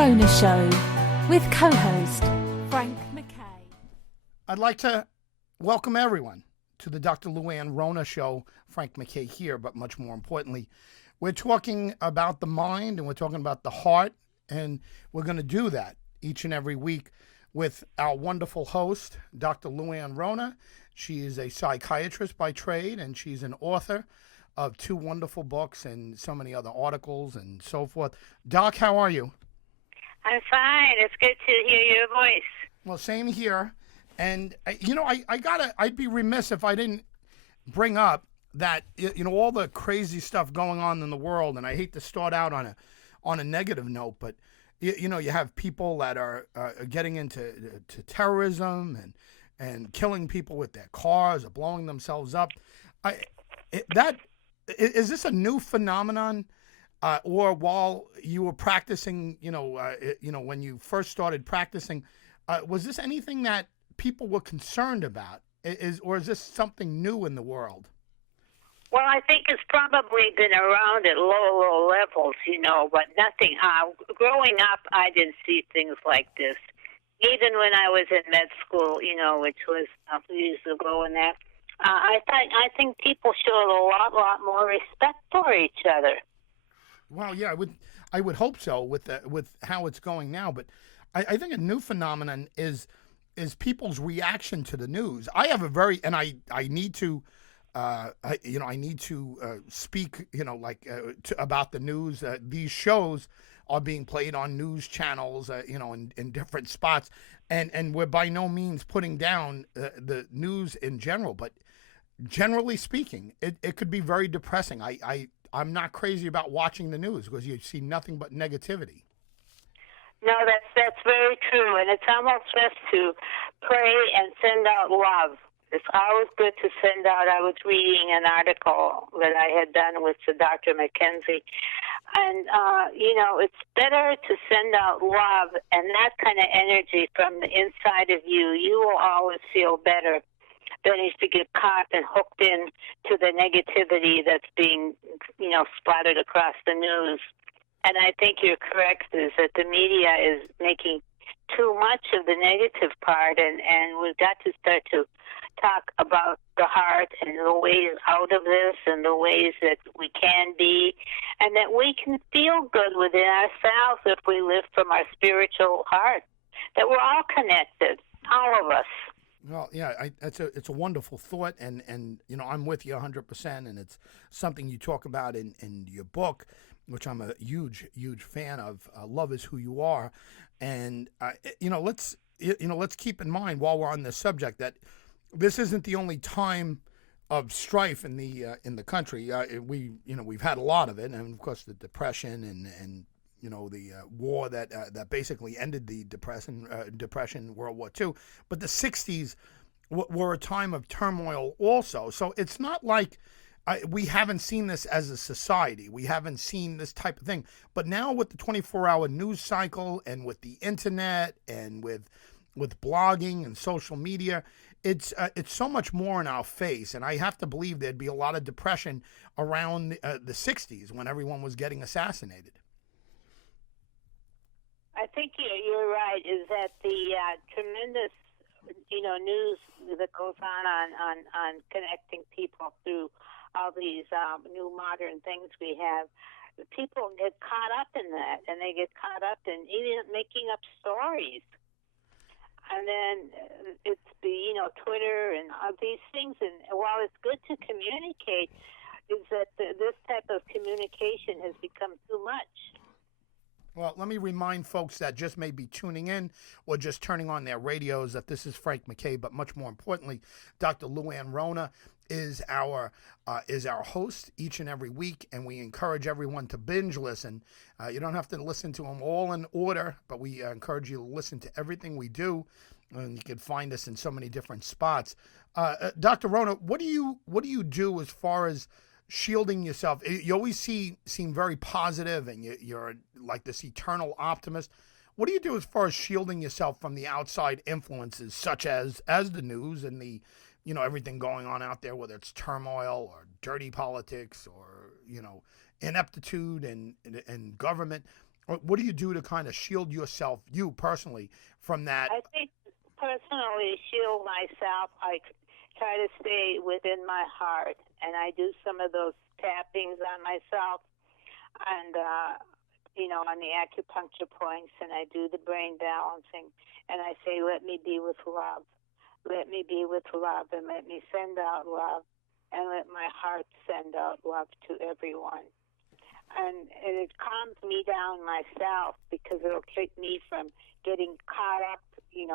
Rona Show with co-host Frank McKay. I'd like to welcome everyone to the Dr. Luann Rona Show. Frank McKay here, but much more importantly, we're talking about the mind and we're talking about the heart, and we're going to do that each and every week with our wonderful host, Dr. Luann Rona. She is a psychiatrist by trade, and she's an author of 2 wonderful books and so many other articles and so forth. Doc, how are you? I'm fine. It's good to hear your voice. Well, same here. And, I'd be remiss if I didn't bring up that, all the crazy stuff going on in the world. And I hate to start out on a negative note, but, you have people that are getting into terrorism and killing people with their cars or blowing themselves up. Is this a new phenomenon? Or while you were practicing, when you first started practicing, was this anything that people were concerned about? Or is this something new in the world? Well, I think it's probably been around at low levels, but nothing. Growing up, I didn't see things like this. Even when I was in med school, which was a few years ago and that, I think people showed a lot more respect for each other. Well, yeah, I would hope so with how it's going now. But I think a new phenomenon is people's reaction to the news. I have I need to, I need to speak, about the news. These shows are being played on news channels, in different spots, and we're by no means putting down the news in general, but generally speaking, it could be very depressing. I'm not crazy about watching the news because you see nothing but negativity. No, that's very true, and it's almost best to pray and send out love. It's always good to send out. I was reading an article that I had done with Dr. McKenzie, and it's better to send out love and that kind of energy from the inside of you. You will always feel better than if you get caught and hooked in to the negativity that's being, splattered across the news. And I think you're correct, is that the media is making too much of the negative part, and we've got to start to talk about the heart and the ways out of this and the ways that we can be, and that we can feel good within ourselves if we live from our spiritual heart, that we're all connected, all of us. Well, yeah, it's a wonderful thought, and I'm with you 100%, and it's something you talk about in your book, which I'm a huge fan of. Love is who you are, and let's keep in mind while we're on this subject that this isn't the only time of strife in the country. We've had a lot of it, and of course the Depression and the war that basically ended the Depression, World War II. But the 60s were a time of turmoil also. So it's not like we haven't seen this as a society. We haven't seen this type of thing. But now with the 24-hour news cycle and with the internet and with blogging and social media, it's so much more in our face. And I have to believe there'd be a lot of depression around the 60s when everyone was getting assassinated. I think you're right, is that the tremendous, news that goes on connecting people through all these new modern things we have, people get caught up in that, and they get caught up in even making up stories. And then it's the, Twitter and all these things, and while it's good to communicate, is that this type of communication has become too much. Well, let me remind folks that just may be tuning in or just turning on their radios that this is Frank McKay, but much more importantly, Dr. Luann Rona is our host each and every week, and we encourage everyone to binge listen. You don't have to listen to them all in order, but we encourage you to listen to everything we do, and you can find us in so many different spots. Dr. Rona, what do you do as far as shielding yourself? You always seem very positive, and you're like this eternal optimist. What do you do as far as shielding yourself from the outside influences, such as the news and the, everything going on out there, whether it's turmoil or dirty politics or, ineptitude and government? What do you do to kind of shield yourself, you personally, from that? I think personally, shield myself. I try to stay within my heart, and I do some of those tappings on myself, and on the acupuncture points, and I do the brain balancing, and I say, "Let me be with love. Let me be with love, and let me send out love, and let my heart send out love to everyone." And it calms me down myself, because it'll keep me from getting caught up, in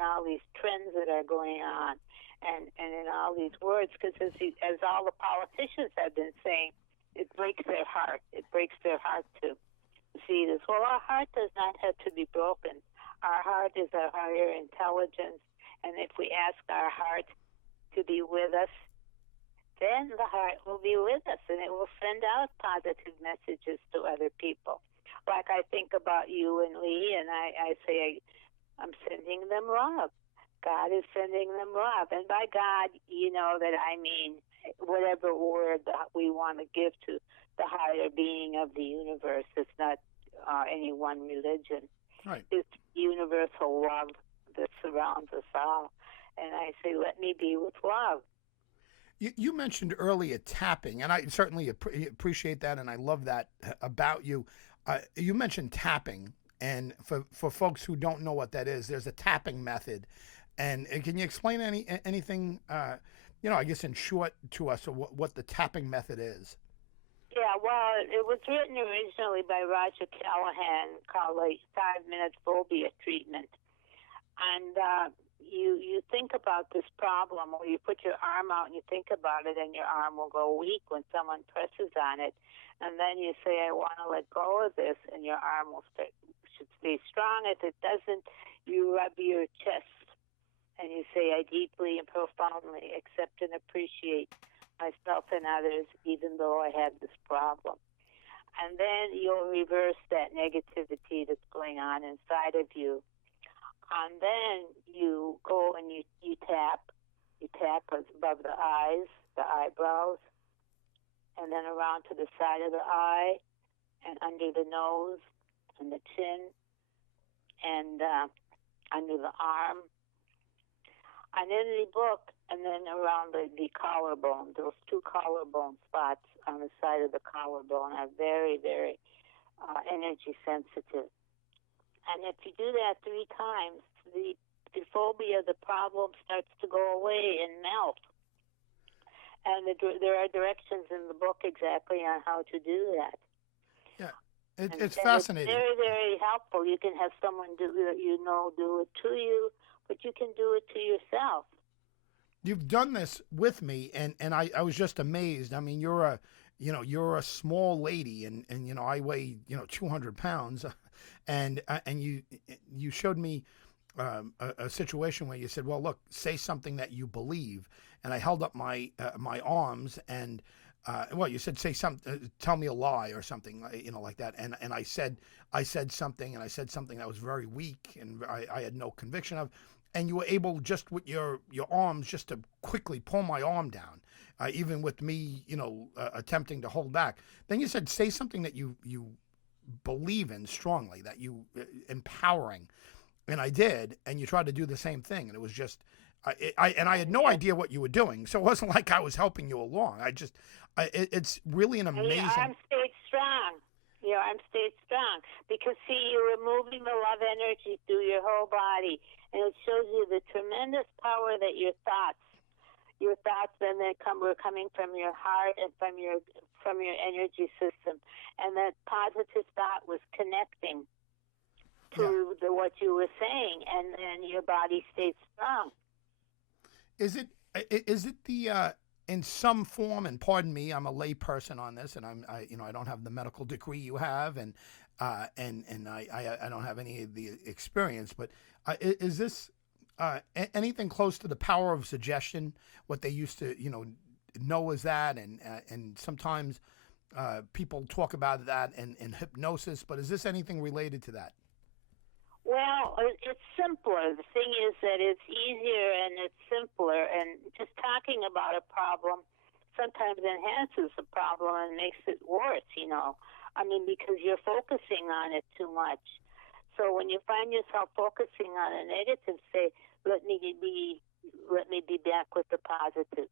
all these trends that are going on, and in all these words, because as all the politicians have been saying, it breaks their heart. It breaks their heart to see this. Well, our heart does not have to be broken. Our heart is our higher intelligence, and if we ask our heart to be with us, then the heart will be with us, and it will send out positive messages to other people. Like I think about you and Lee, and I say, I'm sending them love. God is sending them love. And by God, you know that I mean whatever word that we want to give to the higher being of the universe. It's not any one religion. Right. It's universal love that surrounds us all. And I say, let me be with love. You mentioned earlier tapping, and I certainly appreciate that, and I love that about you. You mentioned tapping, and for folks who don't know what that is, there's a tapping method. And can you explain anything, I guess in short to us, what the tapping method is? Yeah, well, it was written originally by Roger Callahan, called a 5-minute phobia treatment. And you think about this problem, or you put your arm out and you think about it, and your arm will go weak when someone presses on it. And then you say, I want to let go of this, and your arm should stay strong. If it doesn't, you rub your chest, and you say, I deeply and profoundly accept and appreciate myself and others, even though I have this problem. And then you'll reverse that negativity that's going on inside of you. And then you go and you tap. You tap above the eyes, the eyebrows, and then around to the side of the eye, and under the nose, and the chin, and under the arm, and in the book, and then around the collarbone. Those 2 collarbone spots on the side of the collarbone are very, very energy sensitive. And if you do that 3 times, the phobia, the problem, starts to go away and melt. And there are directions in the book exactly on how to do that. Yeah, it's fascinating. It's very, very helpful. You can have someone do it to you, but you can do it to yourself. You've done this with me, and I was just amazed. I mean, you're a small lady, and I weigh 200 pounds, and you showed me a situation where you said, well, look, say something that you believe, and I held up my arms, and you said, say something, tell me a lie or something, like that, and I said something, and I said something that was very weak, and I had no conviction of. And you were able, just with your arms, just to quickly pull my arm down, even with me, attempting to hold back. Then you said, say something that you believe in strongly, that you empowering. And I did, and you tried to do the same thing. And it was just, I had no idea what you were doing. So it wasn't like I was helping you along. It's really an amazing. Your arm stayed strong. Your arm stayed strong. Because, see, you're removing the love energy through your whole body. And it shows you the tremendous power that your thoughts then were coming from your heart and from your energy system, and that positive thought was connecting to what you were saying, and then your body stayed strong. Is it the in some form? And pardon me, I'm a lay person on this, and I don't have the medical degree you have, and I don't have any of the experience, but is this anything close to the power of suggestion? What they used to, know as that, and sometimes people talk about that in hypnosis. But is this anything related to that? Well, it's simpler. The thing is that it's easier and it's simpler, and just talking about a problem sometimes enhances the problem and makes it worse. Because you're focusing on it too much. So when you find yourself focusing on a negative, say, let me be back with the positive.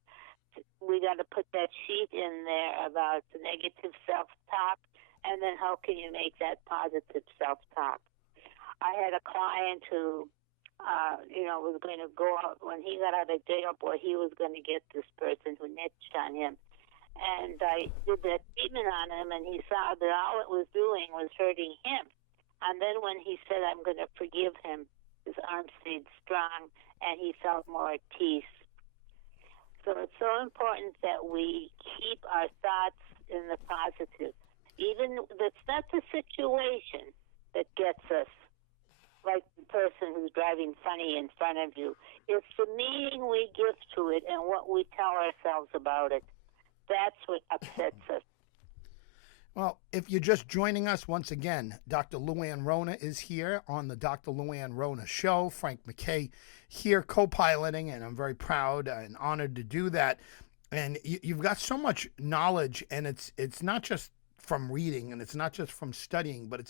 We got to put that sheet in there about the negative self-talk, and then how can you make that positive self-talk? I had a client who, was going to go out when he got out of jail. Boy, he was going to get this person who snitched on him. And I did that treatment on him, and he saw that all it was doing was hurting him. And then when he said, I'm going to forgive him, his arm stayed strong, and he felt more at peace. So it's so important that we keep our thoughts in the positive. Even that's not the situation that gets us, like the person who's driving funny in front of you. It's the meaning we give to it and what we tell ourselves about it. That's what upsets us. Well, if you're just joining us, once again, Dr. Luann Rona is here on the Dr. Luann Rona Show. Frank McKay here co-piloting, and I'm very proud and honored to do that. And you've got so much knowledge, and it's not just from reading, and it's not just from studying, but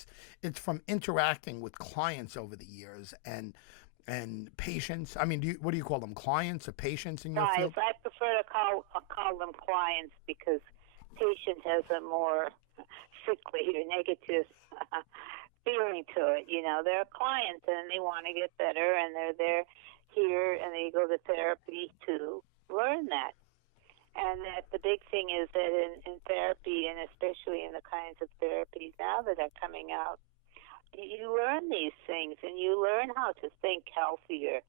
it's from interacting with clients over the years and patients. What do you call them? Clients or patients in your field? I prefer to call them clients, because patient has a more sickly or negative feeling to it. They're clients and they want to get better, and they're here and they go to therapy to learn that. And that the big thing is that in therapy, and especially in the kinds of therapies now that are coming out, you learn these things and you learn how to think healthier.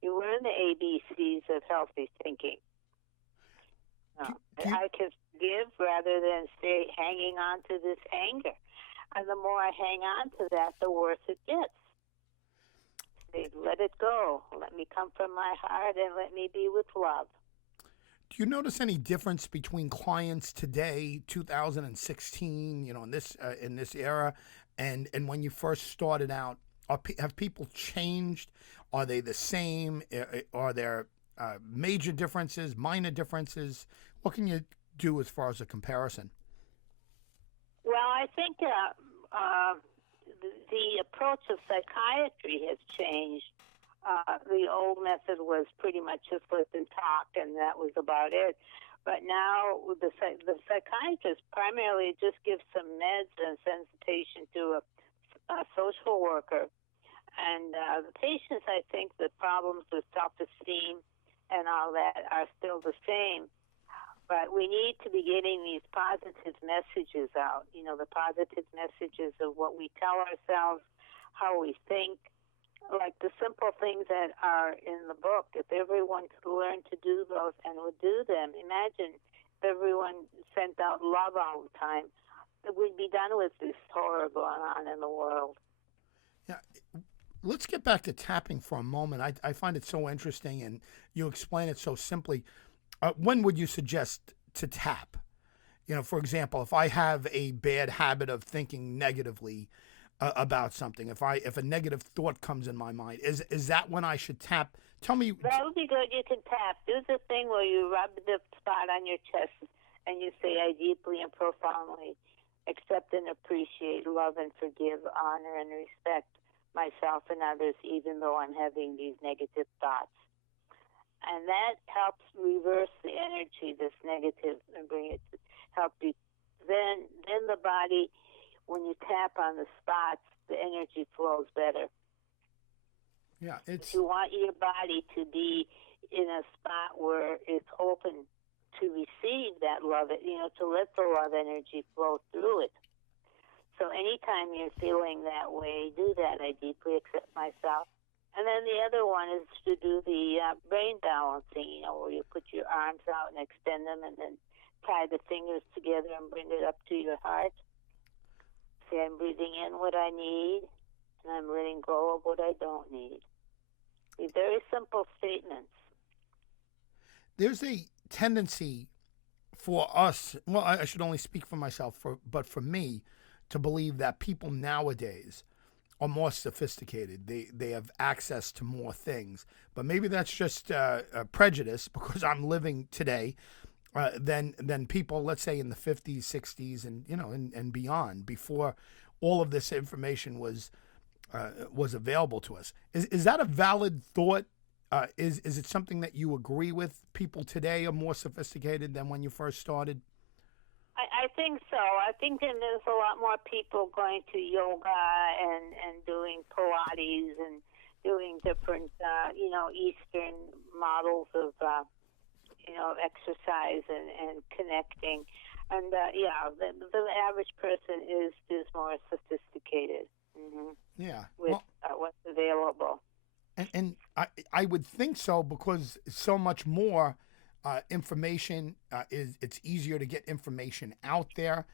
You learn the ABCs of healthy thinking. I can forgive rather than stay hanging on to this anger. And the more I hang on to that, the worse it gets. Say, let it go. Let me come from my heart and let me be with love. Do you notice any difference between clients today, 2016, in this era, and when you first started out? Have people changed? Are they the same? Are there major differences, minor differences? What can you do as far as a comparison? Well, I think the approach of psychiatry has changed. The old method was pretty much just let them talk, and that was about it. But now the psychiatrist primarily just gives some meds and sends the patient to a social worker. And the patients, I think the problems with self-esteem and all that are still the same. But we need to be getting these positive messages out, the positive messages of what we tell ourselves, how we think, like the simple things that are in the book. If everyone could learn to do those and would do them, imagine if everyone sent out love all the time, we'd be done with this horror going on in the world. Yeah. Let's get back to tapping for a moment. I find it so interesting, and you explain it so simply. When would you suggest to tap? For example, if I have a bad habit of thinking negatively about something, if a negative thought comes in my mind, is that when I should tap? Tell me. That would be good. You can tap. Do the thing where you rub the spot on your chest and you say, I deeply and profoundly accept and appreciate, love and forgive, honor and respect myself and others, even though I'm having these negative thoughts. And that helps reverse the energy, this negative, and bring it to help you. Then the body, when you tap on the spots, the energy flows better. Yeah, if you want your body to be in a spot where it's open to receive that love, to let the love energy flow through it. So anytime you're feeling that way, do that. I deeply accept myself. And then the other one is to do the brain balancing, where you put your arms out and extend them and then tie the fingers together and bring it up to your heart. Say, I'm breathing in what I need, and I'm letting go of what I don't need. Be very simple statements. There's a tendency for us, well, I should only speak for myself, but for me, to believe that people nowadays are more sophisticated. They have access to more things. But maybe that's just a prejudice, because I'm living today than people, let's say, in the 50s, 60s, and and beyond, before all of this information was available to us. Is that a valid thought? Is it something that you agree with? People today are more sophisticated than when you first started. I think so. I think that there's a lot more people going to yoga and doing Pilates and doing different, Eastern models of, exercise and connecting. And, the average person is more sophisticated. Yeah. With what's available. And I would think so, because so much more information it's easier to get information out there.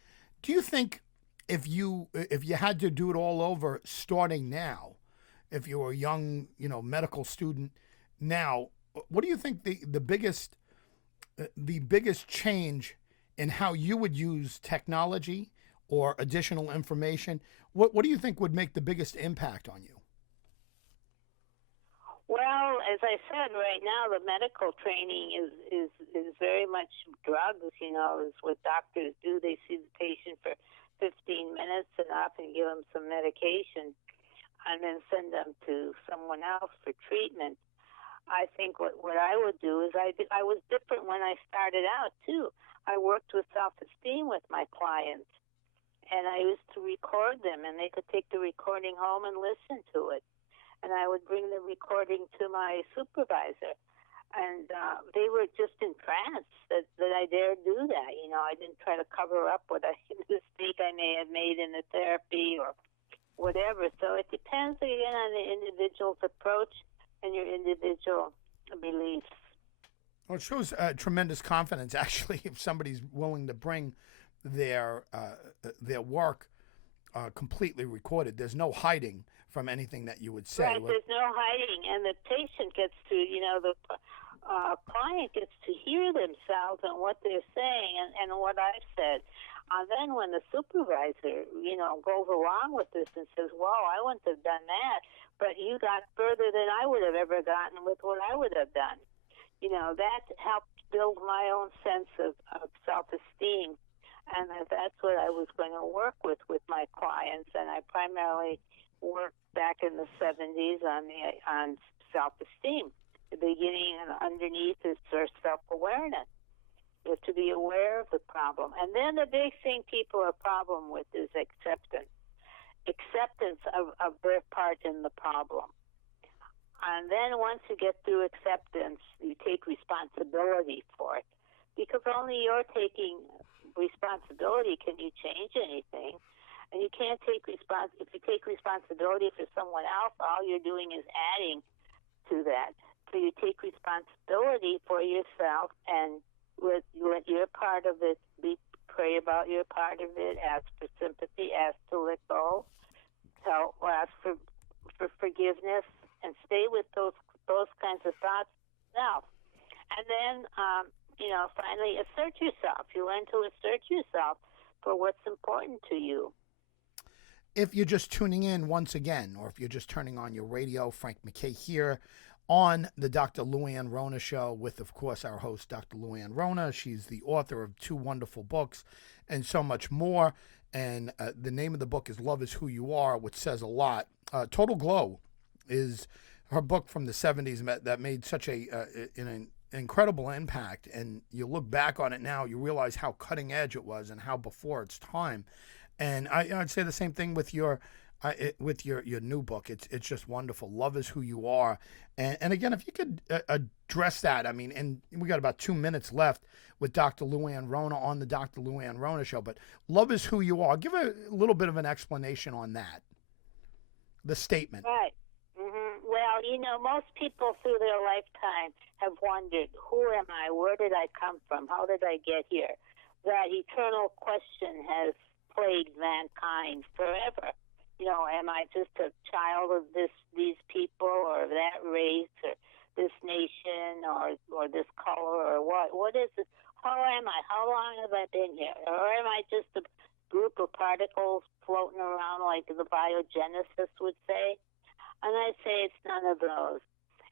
Do you think if you had to do it all over starting now, if you were a young medical student now, what do you think the biggest change in how you would use technology or additional information, what do you think would make the biggest impact on you? Well, as I said, right now the medical training is very much drugs. Is what doctors do. They see the patient for 15 minutes and often give them some medication, and then send them to someone else for treatment. I think what I would do is I was different when I started out too. I worked with self-esteem with my clients, and I used to record them, and they could take the recording home and listen to it. And I would bring the recording to my supervisor, and they were just entranced that I dared do that. I didn't try to cover up what a mistake I may have made in the therapy or whatever. So it depends again on the individual's approach and your individual beliefs. Well, it shows tremendous confidence, actually, if somebody's willing to bring their work completely recorded. There's no hiding from anything that you would say. Right, there's no hiding, and the patient gets to, the client gets to hear themselves and what they're saying and what I've said. And then when the supervisor, goes along with this and says, "Wow, I wouldn't have done that, but you got further than I would have ever gotten with what I would have done," that helped build my own sense of self-esteem. And that's what I was going to work with my clients, and I primarily worked back in the 70s on self-esteem. The beginning and underneath is first self-awareness. You have to be aware of the problem. And then the big thing people have a problem with is acceptance. Acceptance of their part in the problem. And then once you get through acceptance, you take responsibility for it. Because only you're taking responsibility can you change anything. And you can't take if you take responsibility for someone else, all you're doing is adding to that. So you take responsibility for yourself, and with your part of it, pray about your part of it, ask for sympathy, ask to let go, ask for forgiveness, and stay with those kinds of thoughts yourself. And then, finally assert yourself. You learn to assert yourself for what's important to you. If you're just tuning in once again, or if you're just turning on your radio, Frank McKay here on the Dr. Luann Rona Show with, of course, our host, Dr. Luann Rona. She's the author of 2 wonderful books and so much more. And the name of the book is Love is Who You Are, which says a lot. Total Glow is her book from the 70s that made such an incredible impact. And you look back on it now, you realize how cutting edge it was and how before its time. And I'd say the same thing with your new book. It's just wonderful. Love is Who You Are. And again, if you could address that, and we got about 2 minutes left with Dr. Luann Rona on the Dr. Luann Rona Show, but love is who you are. Give a little bit of an explanation on that, the statement. Right. Mm-hmm. Well, most people through their lifetime have wondered, who am I? Where did I come from? How did I get here? That eternal question has plagued mankind forever. Am I just a child of these people, or that race, or this nation, or this color, or what? What is it? How am I? How long have I been here? Or am I just a group of particles floating around like the biogenesis would say? And I say it's none of those.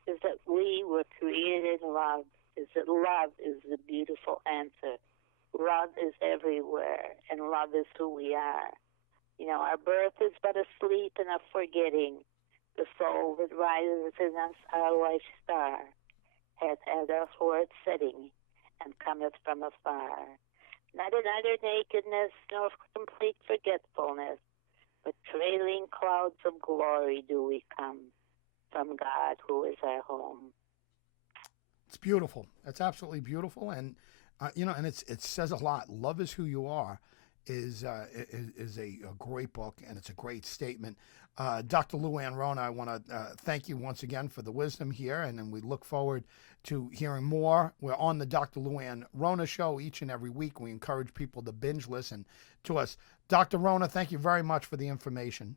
is that we were created in love, is that love is the beautiful answer. Love is everywhere, and love is who we are. You know, our birth is but a sleep and a forgetting. The soul that rises in us, our life star, hath had our forward setting, and cometh from afar. Not in utter nakedness, nor complete forgetfulness, but trailing clouds of glory do we come from God, who is our home. It's beautiful. It's absolutely beautiful, and and it says a lot. Love is who you are is a great book, and it's a great statement. Dr. Luann Rona, I want to thank you once again for the wisdom here, and then we look forward to hearing more. We're on the Dr. Luann Rona show each and every week. We encourage people to binge listen to us. Dr. Rona, thank you very much for the information.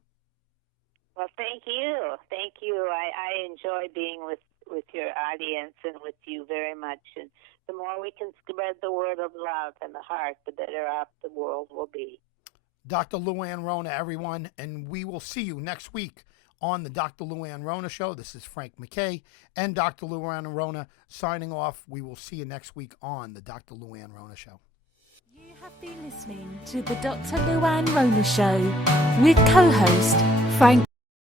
Well, thank you. Thank you. I enjoy being with your audience and with you very much. And the more we can spread the word of love and the heart, the better off the world will be. Dr. Luann Rona, everyone, and we will see you next week on the Dr. Luann Rona show. This is Frank McKay and Dr. Luann Rona signing off. We will see you next week on the Dr. Luann Rona show. You have been listening to the Dr. Luann Rona Show with co-host Frank